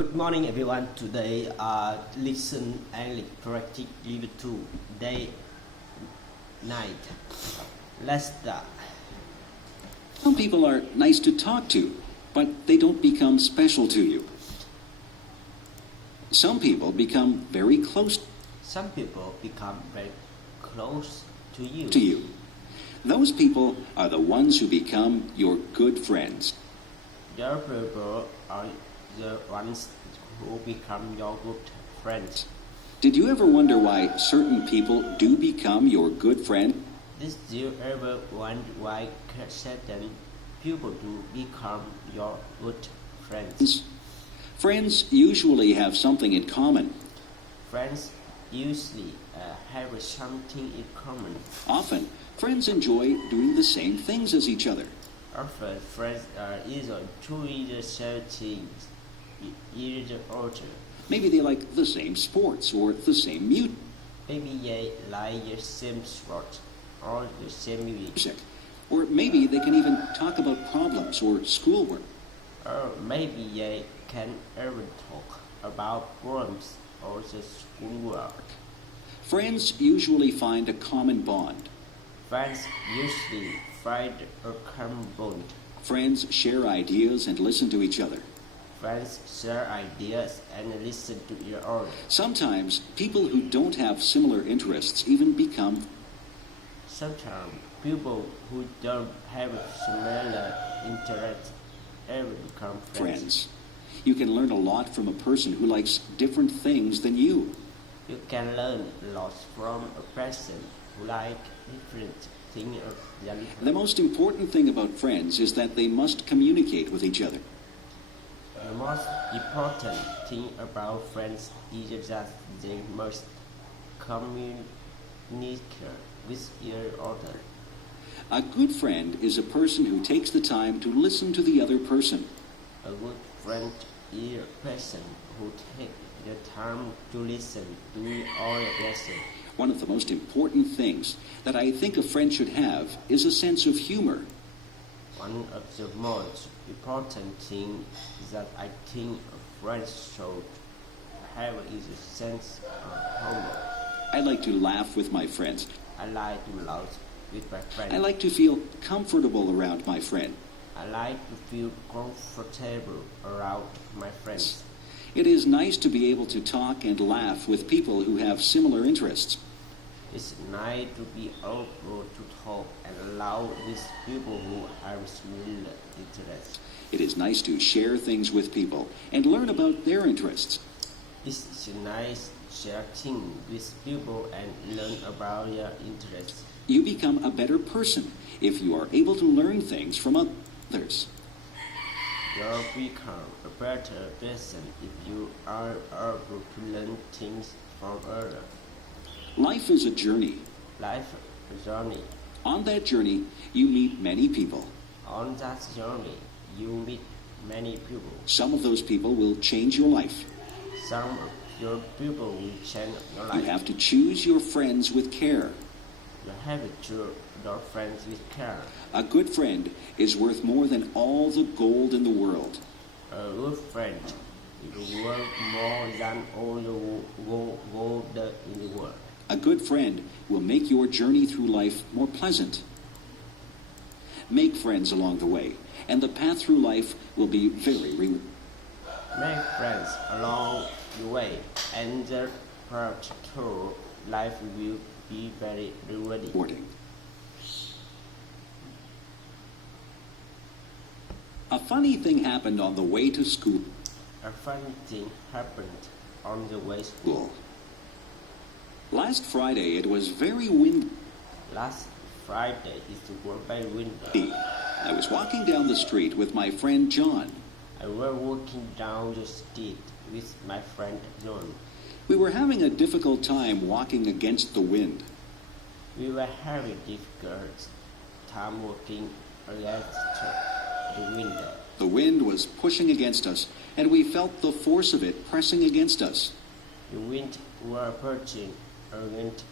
Good morning, everyone. Today, listen and practice level 2, day 9. Let's start. Some people are nice to talk to, but they don't become special to you. Some people become very close Some people become very close to you. to you. Those people are the ones who become your good friends. Your people are the ones who become your good friends. Did you ever wonder why certain people do become your good friend? Did you ever wonder why certain people do become your good friends? Friends usually have something in common. Friends usually have something in common. Often, friends enjoy doing the same things as each other. Often, friends are either doing the same things, either other. Maybe they like the same sports or the same Maybe they like the same sport or the same music. music. Or maybe they can even talk about problems or schoolwork. Or maybe they can even talk about problems or the schoolwork. Friends usually find a common bond. Friends usually find a common bond. Friends share ideas and listen to each other. Friends share ideas and listen to each other. Sometimes people who don't have similar interests even become Sometimes people who don't have similar interests ever become friends. friends. You can learn a lot from a person who likes different things than you. You can learn a lot from a person who likes different things than The most important thing about friends is that they must communicate with each other. The most important thing about friends is that they must communicate with each other. A good friend is a person who takes the time to listen to the other person. A good friend is a person who takes the time to listen to the other person. One of the most important things that I think a friend should have is a sense of humor. One of the most important things that I think a friend should have is a sense of humor. I like to laugh with my friends. I like to laugh with my friends. I like to feel comfortable around my friend. I like to feel comfortable around my friends. It is nice to be able to talk and laugh with people who have similar interests. It's nice to be able to talk and laugh with people who have similar interests. It is nice to share things with people and learn about their interests. It's nice sharing with people and learn about their interests. You become a better person if you are able to learn things from others. You'll become a better person if you are able to learn things from others. Life is a journey. Life is a journey. On that journey, you meet many people. On that journey, you meet many people. Some of those people will change your life. Some of your people will change your You life. have to choose your friends with care. You have to choose your friends with care. A good friend is worth more than all the gold in the world. A good friend is worth more than all the gold in the world. A good friend will make your journey through life more pleasant. Make friends along the way, and the path through life will be very rewarding. Make friends along the way, and the path through life will be very rewarding. A funny thing happened on the way to school. A funny thing happened on the way to school. Last Friday it was very windy. Last Friday is very windy. I was walking down the street with my friend John. I was walking down the street with my friend John. We were having a difficult time walking against the wind. We were having difficult time walking against the wind. The wind was pushing against us, and we felt the force of it pressing against us. The wind was pushing against,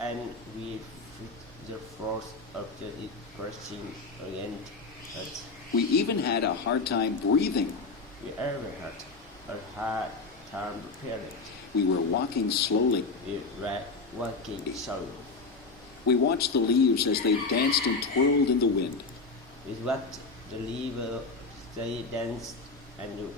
and we felt the force of it pressing against us. We even had a hard time breathing. We ever had a hard time preparing. We were walking slowly. We were walking slowly. We watched the leaves as they danced and twirled in the wind. We watched the leaves they danced and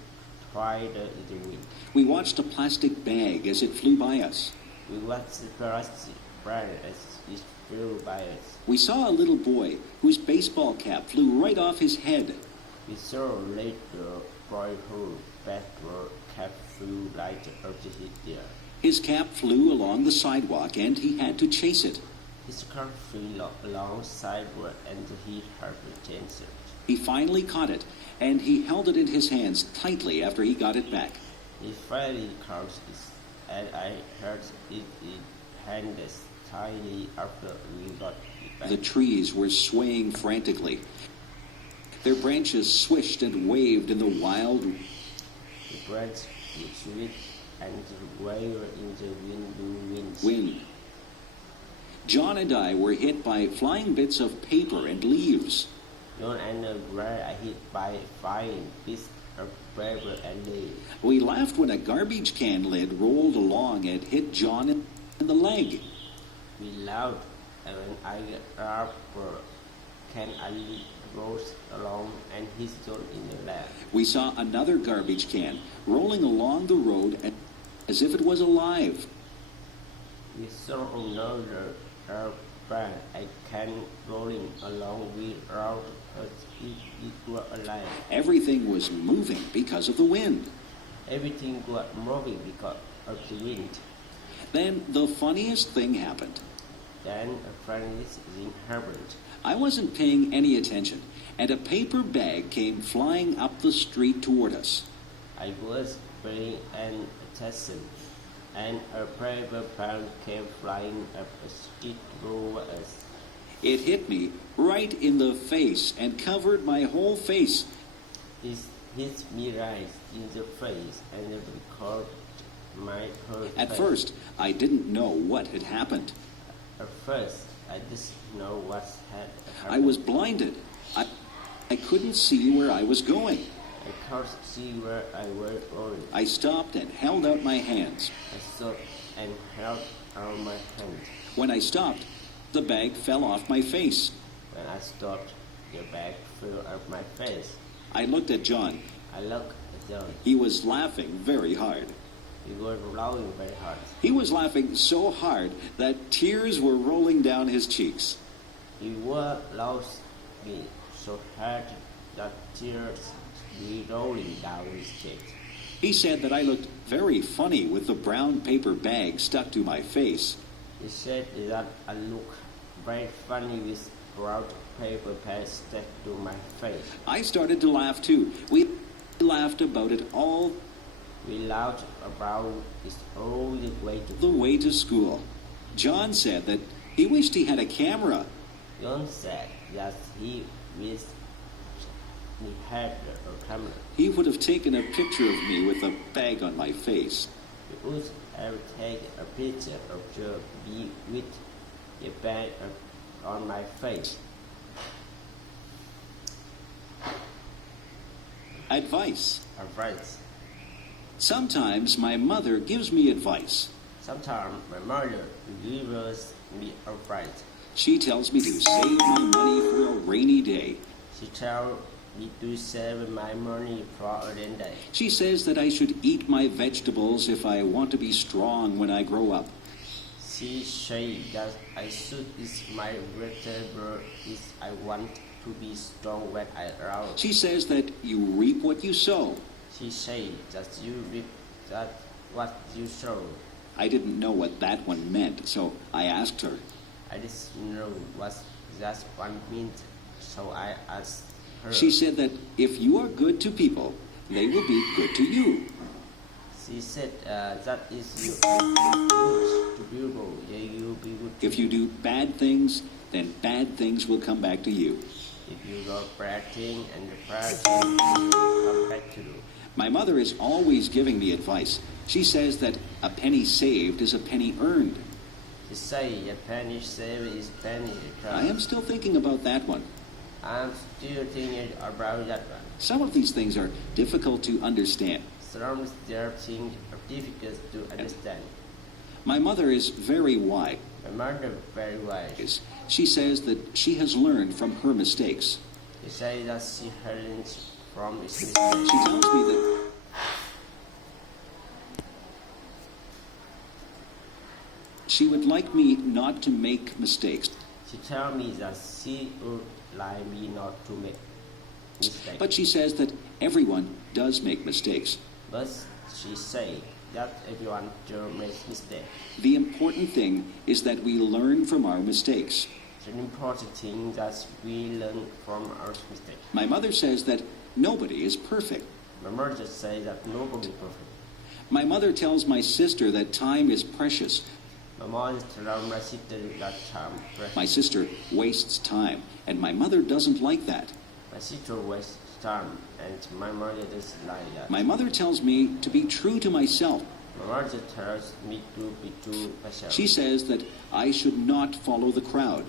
tried in the wind. We watched a plastic bag as it flew by us. We watched the plastic bag as it flew by us. We saw a little boy whose baseball cap flew right off his head. We saw a little boy whose baseball cap flew right over his ear. His cap flew along the sidewalk and he had to chase it. His car flew along the sidewalk and he had to chase it. He finally caught it and he held it in his hands tightly after he got it back. He finally caught it and I heard it in hands tightly after we got it back. The trees were swaying frantically. Their branches swished and waved in the wild. The branches swayed and waved in the wind. John and I were hit by flying bits of paper and leaves. John and I are hit by flying bits of paper and leaves. We laughed when a garbage can lid rolled along and hit John in the leg. We laughed when I grabbed can I rose along and hit John in the leg. We saw another garbage can rolling along the road as if it was alive. We saw another bag a can rolling along without as if it were alive. Everything was moving because of the wind. Everything was moving because of the wind. Then the funniest thing happened. Then a funniest thing happened. I wasn't paying any attention, and a paper bag came flying up the street toward us. I was paying attention, and a paper bag came flying up the street toward us. It hit me right in the face and covered my whole face. It hit me right in the face and it covered my whole face. At first, I didn't know what had happened. At first, I didn't know what had happened. I was blinded. I couldn't see where I was going. I can't see where I was going. I stopped and held out my hands. I stopped and held out my hand. When I stopped, the bag fell off my face. When I stopped, the bag fell off my face. I looked at John. I looked at John. He was laughing very hard. He was laughing very hard. He was laughing so hard that tears were rolling down his cheeks. He was laughing so hard that tears were rolling down his cheeks. He said that I looked very funny with the brown paper bag stuck to my face. He said that I look very funny with brown paper bag stuck to my face. I started to laugh too. We laughed about it all We laughed about it all the way to school. John said that he wished he had a camera. John said that he wished he had a camera. He would have taken a picture of me with a bag on my face. He would have taken a picture of me with a bag on my face. Advice. Advice. Sometimes my mother gives me advice. Sometimes my mother gives me advice. She tells me to save my money for a rainy day. She tells me to save my money for a rainy day. She says that I should eat my vegetables if I want to be strong when I grow up. She says that I should eat my vegetables if I want to be strong when I grow up. She says that you reap what you sow. She said that you reap that what you sow. I didn't know what that one meant, so I asked her. I didn't know what that one meant, so I asked her. She said that if you are good to people, they will be good to you. She said that if you are good to people, you will be good to If you do bad things, then bad things will come back to you. If you do bad thing and the bad thing will come back to you. My mother is always giving me advice. She says that a penny saved is a penny earned. She say a penny saved is penny returned. I am still thinking about that one. I'm still thinking about that one. Some of these things are difficult to understand. Some their things are difficult to understand. My mother is very wise. My mother very wise. She says that she has learned from her mistakes. She says that she learned from his She mistakes. tells me that she would like me not to make mistakes. She tells me that she would like me not to make mistakes. But she says that everyone does make mistakes. But she says that everyone does make mistakes. The important thing is that we learn from our mistakes. It's an important thing that we learn from our mistakes. My mother says that nobody is perfect. My mother says that nobody is perfect. My mother tells my sister that time is precious. My mother tells my sister that time is precious. My sister wastes time, and my mother doesn't like that. My sister wastes time, and my mother doesn't like that. My mother tells me to be true to myself. My mother tells me to be true myself. She says that I should not follow the crowd.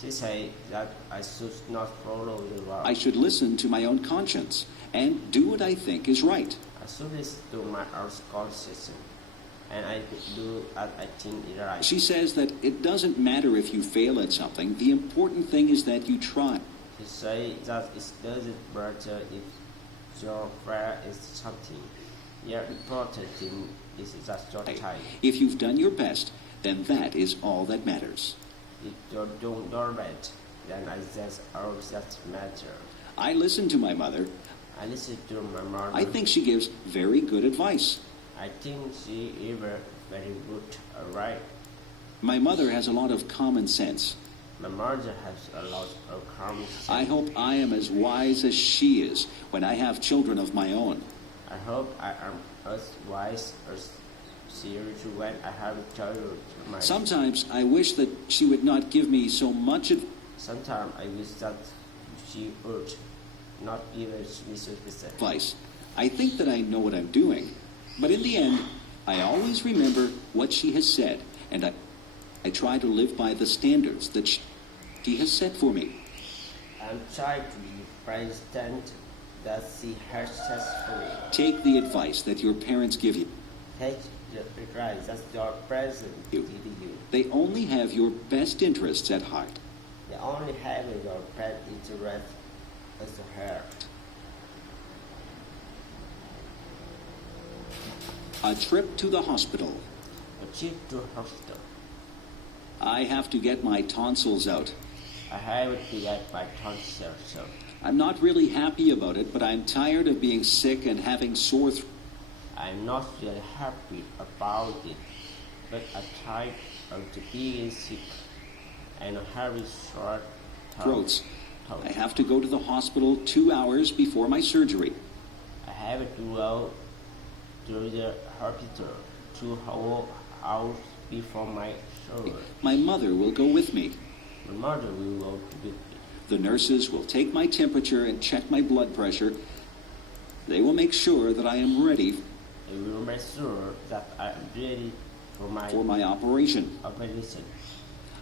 She says that I should not follow the law. I should listen to my own conscience and do what I think is right. I should listen to my own conscience, and I do what I think is right. She says that it doesn't matter if you fail at something. The important thing is that you try. She says that it doesn't matter if your prayer is something. The important thing is that your time. If you've done your best, then that is all that matters. If you don't do it, then that's all that matters. I listen to my mother. I listen to my mother. I think she gives very good advice. I think she is very good, right? My mother has a lot of common sense. My mother has a lot of common sense. I hope I am as wise as she is when I have children of my own. I hope I am as wise as she is when I have a child of mine. Sometimes I wish that she would not give me so much advice. Sometimes I wish that she would not give me so specific. I think that I know what I'm doing, but in the end, I always remember what she has said, and I try to live by the standards that she has set for me. I'm trying to be president that she has successfully. Take the advice that your parents give you. Take the advice that your president You. give you. They only have your best interests at heart. They only have your best interest as a heart. A trip to the hospital. A trip to hospital. I have to get my tonsils out. I have to get my tonsils out. I'm not really happy about it, but I'm tired of being sick and having sore throat. I'm not really happy about it, but I tried to be sick and having short Throats. I have to go to the hospital 2 hours before my surgery. I have to go to the hospital 2 hours before my surgery. My mother will go with me. My mother will go with me. The nurses will take my temperature and check my blood pressure. They will make sure that I am ready I will make sure that I am ready for my operation. operation.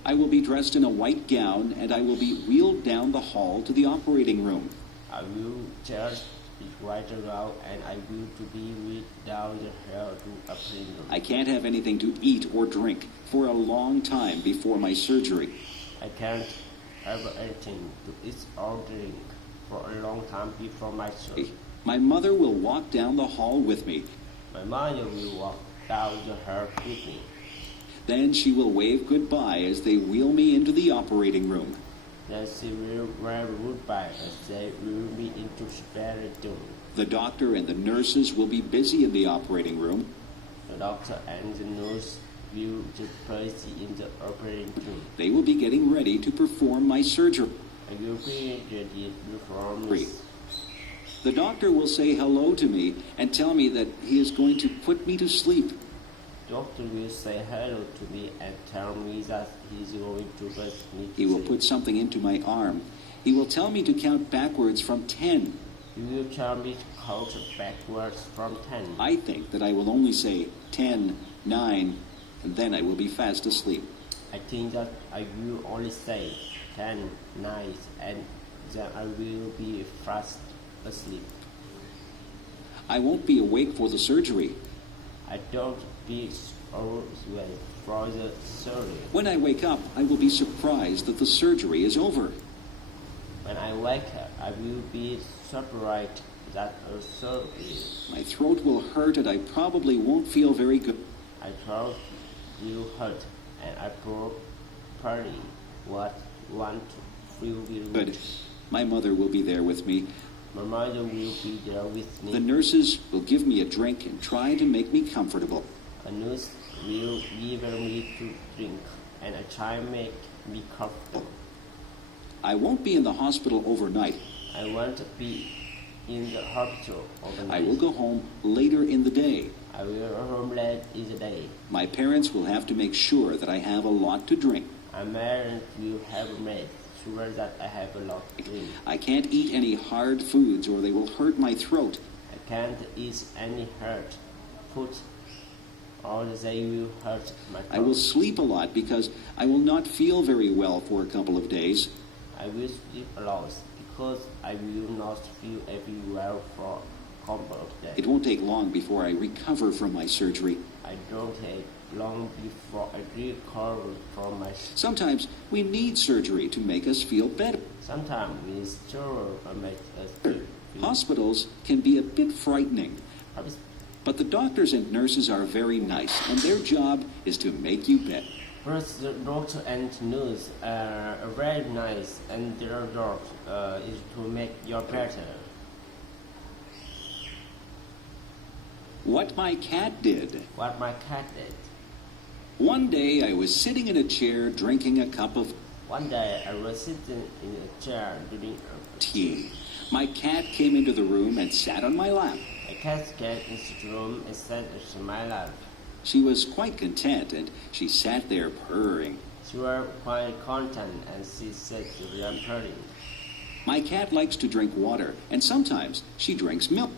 I will be dressed in a white gown and I will be wheeled down the hall to the operating room. I will just be right around and I will to be with down the hill to operating room. I can't have anything to eat or drink for a long time before my surgery. I can't have anything to eat or drink for a long time before my surgery. My mother will walk down the hall with me. My mother will walk down the hill with me. Then she will wave goodbye as they wheel me into the operating room. Then she will wave goodbye as they will be into very soon. The doctor and the nurses will be busy in the operating room. The doctor and the nurse will be busy in the operating room. They will be getting ready to perform my surgery. I will be ready to perform Great. this. The doctor will say hello to me and tell me that he is going to put me to sleep. Doctor will say hello to me and tell me that he's going to put me to He will sleep. put something into my arm. He will tell me to count backwards from 10. He will tell me to count backwards from 10. I think that I will only say 10, 9, and then I will be fast asleep. I think that I will only say 10, 9, and then I will be fast asleep. I won't be awake for the surgery. I don't be always wait for the surgery. When I wake up, I will be surprised that the surgery is over. When I wake up, I will be surprised that a surgery. My throat will hurt and I probably won't feel very good. I throat will hurt, and I probably want to feel very Good. good. My mother will be there with me. My mother will be there with me. The nurses will give me a drink and try to make me comfortable. A nurse will give me to drink, and I try to make me comfortable. I won't be in the hospital overnight. I want to be in the hospital overnight. I will go home later in the day. I will go home late in the day. My parents will have to make sure that I have a lot to drink. My parents will have made sure that I have a lot to drink. I can't eat any hard foods or they will hurt my throat. I can't eat any hurt food, or they will hurt my throat. I will sleep a lot because I will not feel very well for a couple of days. I will sleep a lot because I will not feel very well for a couple of days. It won't take long before I recover from my surgery. I don't take long before I recover from my. Sometimes we need surgery to make us feel better. Sometimes we struggle to make us feel. Hospitals can be a bit frightening, Hospitals but the doctors and nurses are very nice, and their job is to make you better. First, the doctor and nurse are very nice, and their job is to make you better. What my cat did. What my cat did. One day I was sitting in a chair drinking a cup of One day, I was sitting in a chair doing a tea. My cat came into the room and sat on my lap. A cat came into the room and sat in my lap. She was quite content, and she sat there purring. She was quite content, and she said to them purring. My cat likes to drink water, and sometimes she drinks milk.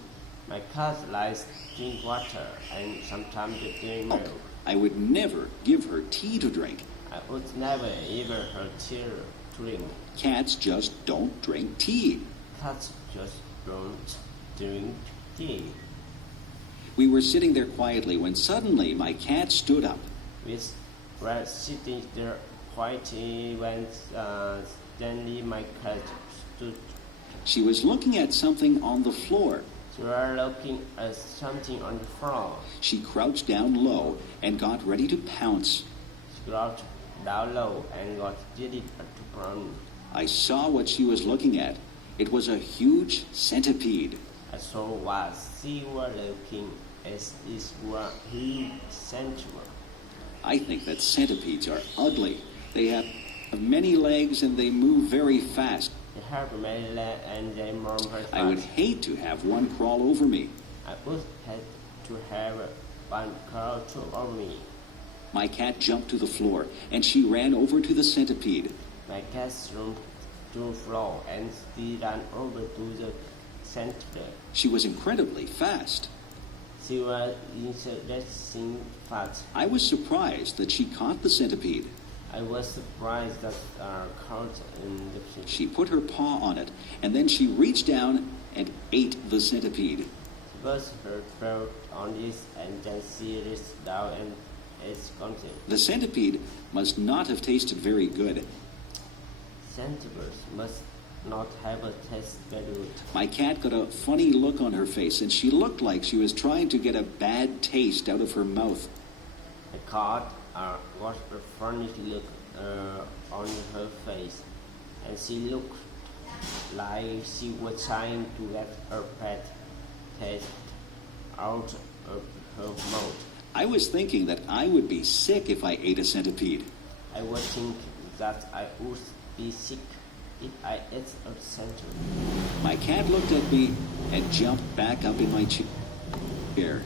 My cat likes to drink water, and sometimes they drink milk. I would never give her tea to drink. I would never give her tea to drink. Cats just don't drink tea. Cats just don't drink tea. We were sitting there quietly when suddenly my cat stood up. We were sitting there quietly when suddenly my cat stood. She was looking at something on the floor. She was looking at something on the floor. She crouched down low and got ready to pounce. She got down low and got ready to pounce. I saw what she was looking at. It was a huge centipede. I saw what she was looking as is one huge centipede. I think that centipedes are ugly. They have many legs and they move very fast. They have many legs and they move very fast. I would hate to have one crawl over me. I would hate to have one crawl over me. My cat jumped to the floor and she ran over to the centipede. My cat jumped to the floor and she ran over to the centipede. She was incredibly fast. She was interesting fast. I was surprised that she caught the centipede. I was surprised that caught in the fish. She put her paw on it and then she reached down and ate the centipede. She put her throat on it and then she reached down and ate something. The centipede must not have tasted very good. Centipedes must not have a taste very good. My cat got a funny look on her face and she looked like she was trying to get a bad taste out of her mouth. The cat got a funny look on her face, and she looked like she was trying to get her bad taste out of her mouth. I was thinking that I would be sick if I ate a centipede. I was thinking that I would be sick if I ate a centipede. My cat looked at me and jumped back up in my chair.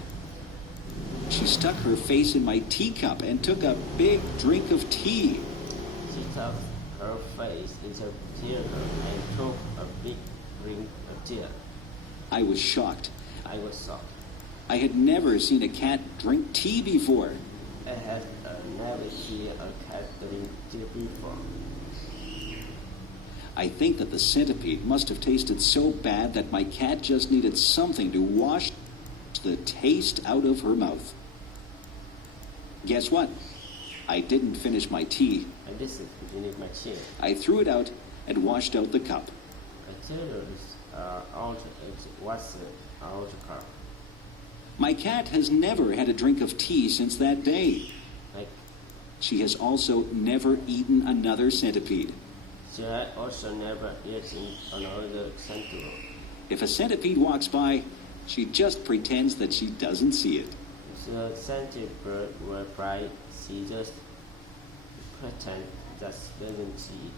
She stuck her face in my teacup and took a big drink of tea. She stuck her face in the teacup and took a big drink of tea. I was shocked. I was shocked. I had never seen a cat drink tea before. I had never seen a cat drink tea before. I think that the centipede must have tasted so bad that my cat just needed something to wash the taste out of her mouth. Guess what? I didn't finish my tea. And this is beginning my chair. I threw it out and washed out the cup. I tell you this out it was out cup. My cat has never had a drink of tea since that day. Like She has also never eaten another centipede. she had also never eaten another central. If a centipede walks by, she just pretends that she doesn't see it. If the centipede were bright, she just pretend that she didn't see.